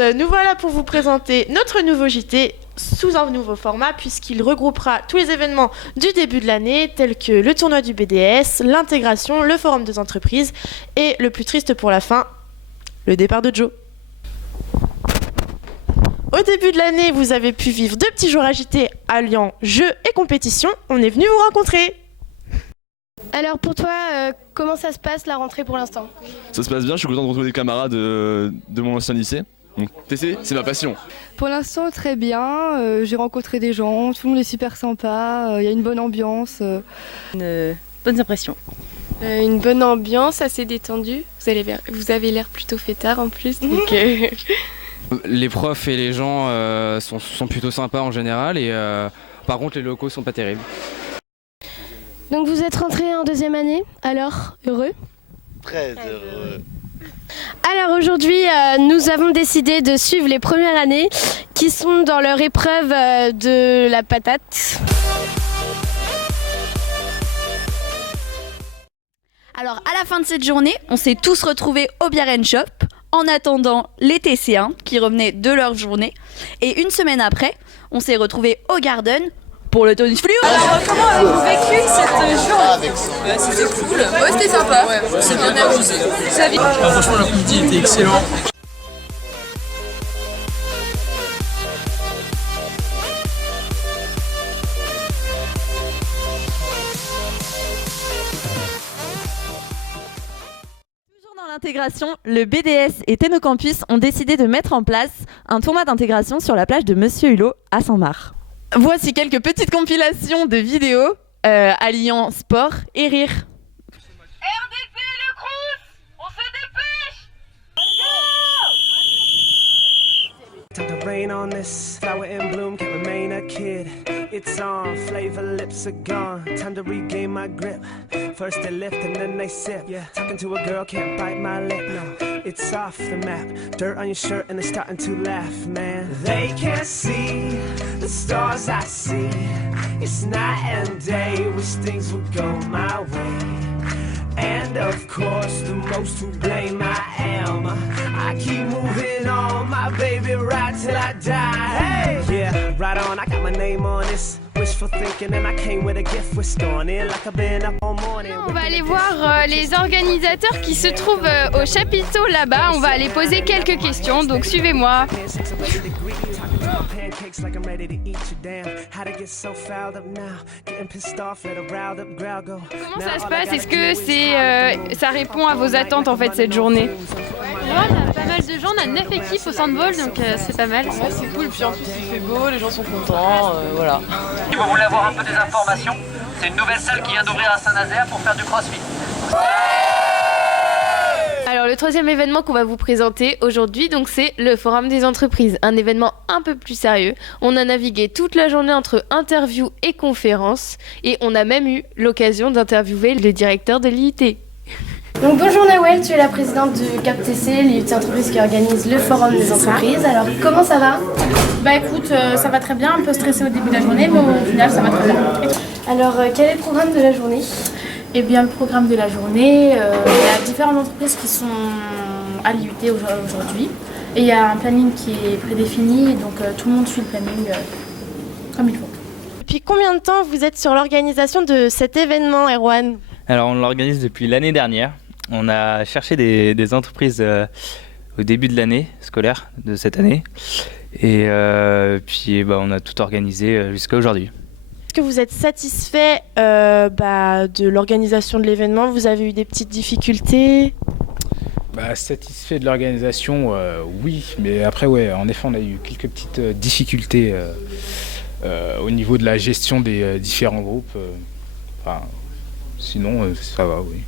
nous voilà pour vous présenter notre nouveau JT sous un nouveau format puisqu'il regroupera tous les événements du début de l'année tels que le tournoi du BDS, l'intégration, le forum des entreprises et le plus triste pour la fin, le départ de Joe. Au début de l'année, vous avez pu vivre 2 petits jours agités alliant jeux et compétition. On est venu vous rencontrer. Alors pour toi, comment ça se passe la rentrée pour l'instant ? Ça se passe bien, je suis content de retrouver des camarades de mon ancien lycée. Donc TC, c'est ma passion. Pour l'instant, très bien. J'ai rencontré des gens, tout le monde est super sympa, il y a une bonne ambiance. Une bonne impression. Une bonne ambiance, assez détendue. Vous avez l'air plutôt fêtard en plus. Donc, Les profs et les gens sont plutôt sympas en général et par contre les locaux sont pas terribles. Donc vous êtes rentré en 2e année, alors heureux ? Très heureux. Alors aujourd'hui, nous avons décidé de suivre les premières années qui sont dans leur épreuve de la patate. Alors à la fin de cette journée, on s'est tous retrouvés au Beer & Shop en attendant les TC1 qui revenaient de leur journée. Et une semaine après, on s'est retrouvés au Garden pour le tennis fluo. Alors comment avez-vous vécu cette journée ? C'était cool, ouais c'était sympa, on s'est bien amusé. Franchement l'après-midi était excellent. L'intégration, le BDS et Technocampus ont décidé de mettre en place un tournoi d'intégration sur la plage de Monsieur Hulot à Saint-Marc. Voici quelques petites compilations de vidéos alliant sport et rire. RDP le Crous, on se dépêche. Time to rain on this flower in bloom, can't remain a kid. It's on, flavor lips are gone. Time to regain my grip. First they lift and then they sip. Yeah, talking to a girl can't bite my lip. No, it's off the map. Dirt on your shirt and they're starting to laugh, man. They can't see the stars I see. It's night and day. Wish things would go my way. And of course, the most to blame I am. I keep moving on, my baby, right till I die. Hey, yeah, right on. I got my name on this. Wishful thinking, and I came with a gift. We're going in like I've been up all morning. on va aller voir les organisateurs qui se trouvent au chapiteau là-bas. On va aller poser quelques questions, donc suivez-moi. Comment ça se passe ? Est-ce que ça répond à vos attentes en fait cette journée ? On a pas mal de gens, on a 9 équipes au handball, donc c'est pas mal. Ouais, c'est cool, puis en plus il fait beau, les gens sont contents, voilà. Si vous voulez avoir un peu des informations, c'est une nouvelle salle qui vient d'ouvrir à Saint-Nazaire pour faire du crossfit. Alors le 3e événement qu'on va vous présenter aujourd'hui, donc c'est le Forum des entreprises, un événement un peu plus sérieux. On a navigué toute la journée entre interviews et conférences et on a même eu l'occasion d'interviewer le directeur de l'IUT. Donc bonjour Nawel, tu es la présidente du CAPTC, l'IUT entreprise qui organise le Forum des entreprises. Alors comment ça va ? Bah écoute, ça va très bien, un peu stressé au début de la journée, mais au final ça va très bien. Alors quel est le programme de la journée ? Eh bien le programme de la journée, il y a différentes entreprises qui sont à l'IUT aujourd'hui. Et il y a un planning qui est prédéfini, donc tout le monde suit le planning comme il faut. Depuis combien de temps vous êtes sur l'organisation de cet événement, Erwan ? Alors on l'organise depuis l'année dernière. On a cherché des entreprises au début de l'année scolaire de cette année. Et puis on a tout organisé jusqu'à aujourd'hui. Est-ce que vous êtes satisfait de l'organisation de l'événement ? Vous avez eu des petites difficultés ? Satisfait de l'organisation, oui. Mais après, ouais, en effet, on a eu quelques petites difficultés au niveau de la gestion des différents groupes. Sinon, ça va, oui.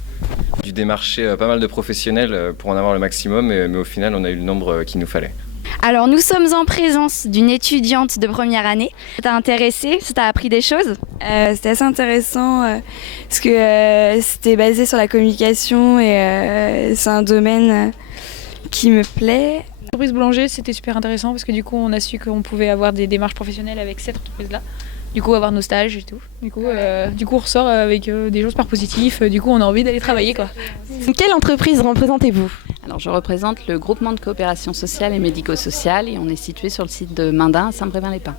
Dû démarcher pas mal de professionnels pour en avoir le maximum, mais au final, on a eu le nombre qu'il nous fallait. Alors nous sommes en présence d'une étudiante de première année. Ça t'a intéressé ? Ça t'a appris des choses ? C'était assez intéressant parce que c'était basé sur la communication et c'est un domaine qui me plaît. L'entreprise Boulanger, c'était super intéressant parce que du coup on a su qu'on pouvait avoir des démarches professionnelles avec cette entreprise-là. Du coup avoir nos stages et tout. Du coup on ressort avec des gens super positifs. Du coup on a envie d'aller travailler quoi. Quelle entreprise représentez-vous ? Alors, je représente le groupement de coopération sociale et médico-sociale et on est situé sur le site de Mindin à Saint-Brévin-les-Pins.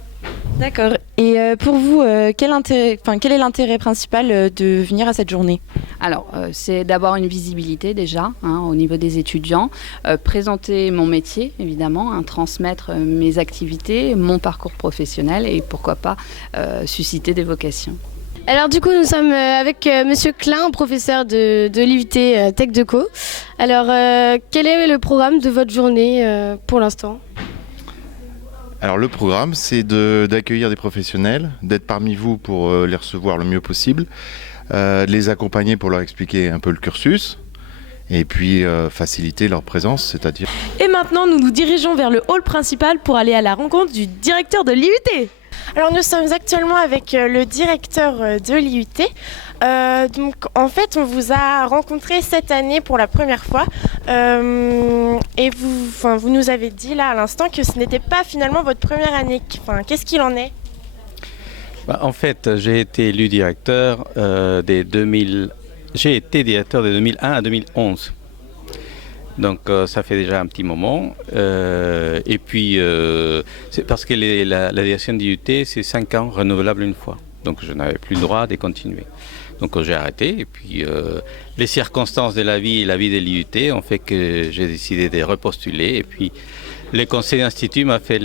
D'accord. Et pour vous, quel est l'intérêt principal de venir à cette journée ? Alors, c'est d'avoir une visibilité déjà au niveau des étudiants, présenter mon métier évidemment, transmettre mes activités, mon parcours professionnel et pourquoi pas susciter des vocations. Alors du coup, nous sommes avec Monsieur Klein, professeur de l'IUT Tech Deco. Alors, quel est le programme de votre journée pour l'instant ? Alors le programme, c'est d'accueillir des professionnels, d'être parmi vous pour les recevoir le mieux possible, de les accompagner pour leur expliquer un peu le cursus, et puis faciliter leur présence, c'est-à-dire... Et maintenant, nous nous dirigeons vers le hall principal pour aller à la rencontre du directeur de l'IUT. Alors nous sommes actuellement avec le directeur de l'IUT. Donc en fait on vous a rencontré cette année pour la première fois et vous nous avez dit là à l'instant que ce n'était pas finalement votre première année. Qu'est-ce qu'il en est ? En fait, j'ai été élu directeur j'ai été directeur de 2001 à 2011. Donc ça fait déjà un petit moment. Et puis c'est parce que la direction d'IUT, c'est 5 ans renouvelables une fois. Donc je n'avais plus le droit de continuer. Donc j'ai arrêté. Et puis les circonstances de la vie et la vie de l'IUT ont fait que j'ai décidé de repostuler. Et puis le conseil d'institut m'a fait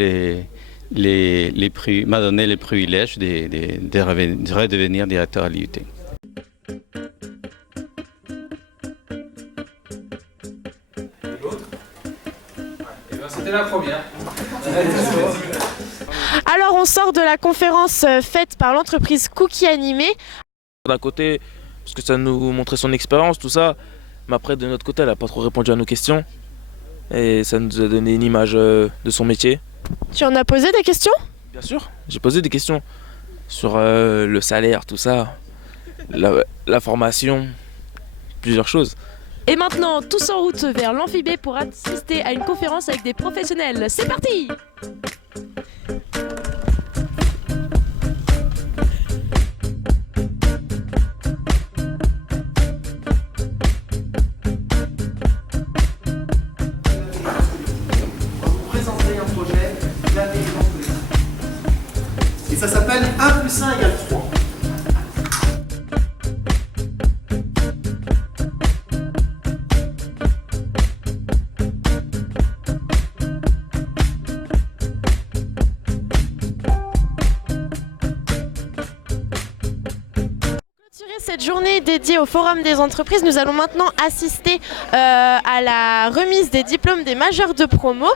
m'a donné le privilège de redevenir directeur à l'IUT. C'était la première. Alors on sort de la conférence faite par l'entreprise Cookie Animé. D'un côté, parce que ça nous montrait son expérience, tout ça, mais après de notre côté, elle n'a pas trop répondu à nos questions. Et ça nous a donné une image de son métier. Tu en as posé des questions ? Bien sûr, j'ai posé des questions sur le salaire, tout ça, la formation, plusieurs choses. Et maintenant, tous en route vers l'amphibé pour assister à une conférence avec des professionnels. C'est parti! Vous présentez un projet d'intelligence collective. Et ça s'appelle 1 + 1 = 3. Cette journée dédiée au Forum des entreprises, nous allons maintenant assister à la remise des diplômes des majeurs de promo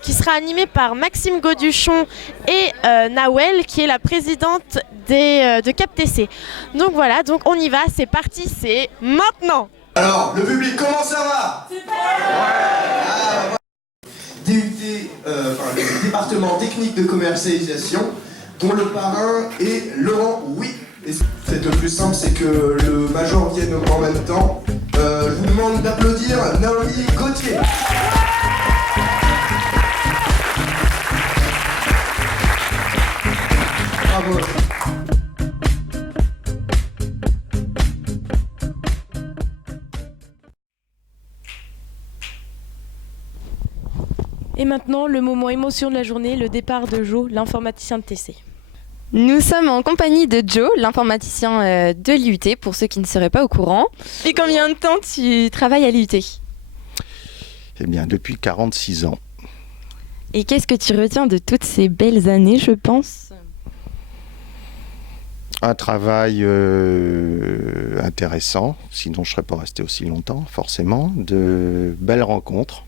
qui sera animée par Maxime Gauduchon et Nawel qui est la présidente de CapTC. Donc voilà, donc on y va, c'est parti, c'est maintenant. Alors, le public, comment ça va? Super. DUT, le département technique de commercialisation, dont le parrain est Laurent Oui. Et c'est le plus simple, c'est que le major vienne en même temps. Je vous demande d'applaudir Naomi Gauthier. Bravo. Et maintenant, le moment émotion de la journée, le départ de Joe, l'informaticien de TC. Nous sommes en compagnie de Joe, l'informaticien de l'IUT, pour ceux qui ne seraient pas au courant. Et combien de temps tu travailles à l'IUT? Eh bien, depuis 46 ans. Et qu'est-ce que tu retiens de toutes ces belles années, je pense? Un travail intéressant, sinon je ne serais pas resté aussi longtemps, forcément. De belles rencontres.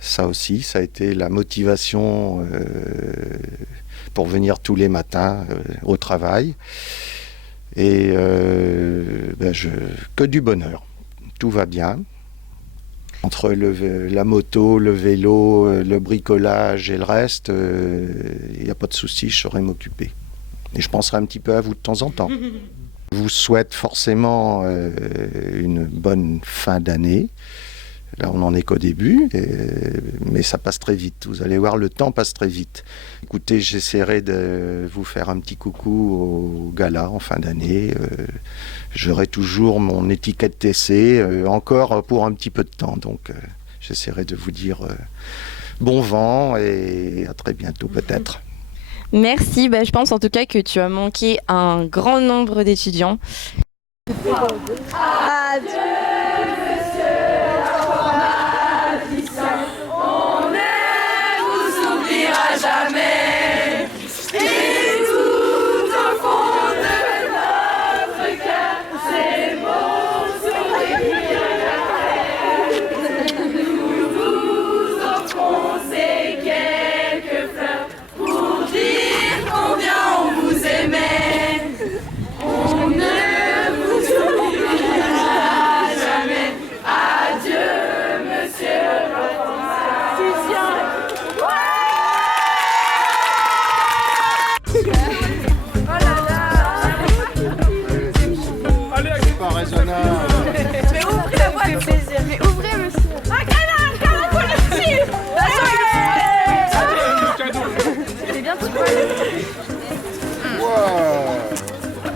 Ça aussi, ça a été la motivation pour venir tous les matins au travail. Et que du bonheur. Tout va bien. Entre la moto, le vélo, le bricolage et le reste, il n'y a pas de souci, je saurais m'occuper. Et je penserai un petit peu à vous de temps en temps. Je vous souhaite forcément une bonne fin d'année. Là, on n'en est qu'au début, mais ça passe très vite. Vous allez voir, le temps passe très vite. Écoutez, j'essaierai de vous faire un petit coucou au gala en fin d'année. J'aurai toujours mon étiquette TC, encore pour un petit peu de temps. Donc, j'essaierai de vous dire bon vent et à très bientôt peut-être. Merci, je pense en tout cas que tu as manqué un grand nombre d'étudiants. Adieu, monsieur on ne vous oubliera jamais. Et tout au fond de notre cœur, ces mots nous vous offrons ces quelques fleurs pour dire combien on vous aimait. On ne vous oubliera jamais. Adieu, monsieur C'est pas raisonnable. Mais ouvrez la voie, fait plaisir. Mais ouvrez, monsieur. Un canard pour le style. C'est bien tout. Wow.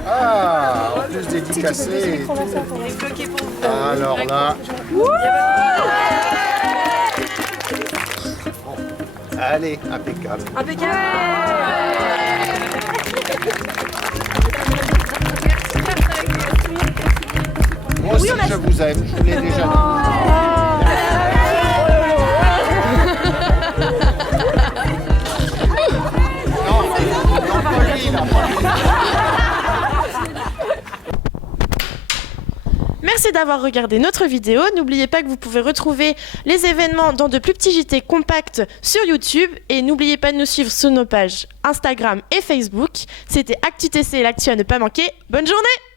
Ah, en plus dédicacé. Alors là. Allez, impeccable. Moi aussi, je vous aime, je vous l'ai déjà dit. Non, pas lui, là, pas lui. Merci d'avoir regardé notre vidéo. N'oubliez pas que vous pouvez retrouver les événements dans de plus petits JT compacts sur YouTube. Et n'oubliez pas de nous suivre sur nos pages Instagram et Facebook. C'était ActuTC et l'actu à ne pas manquer. Bonne journée!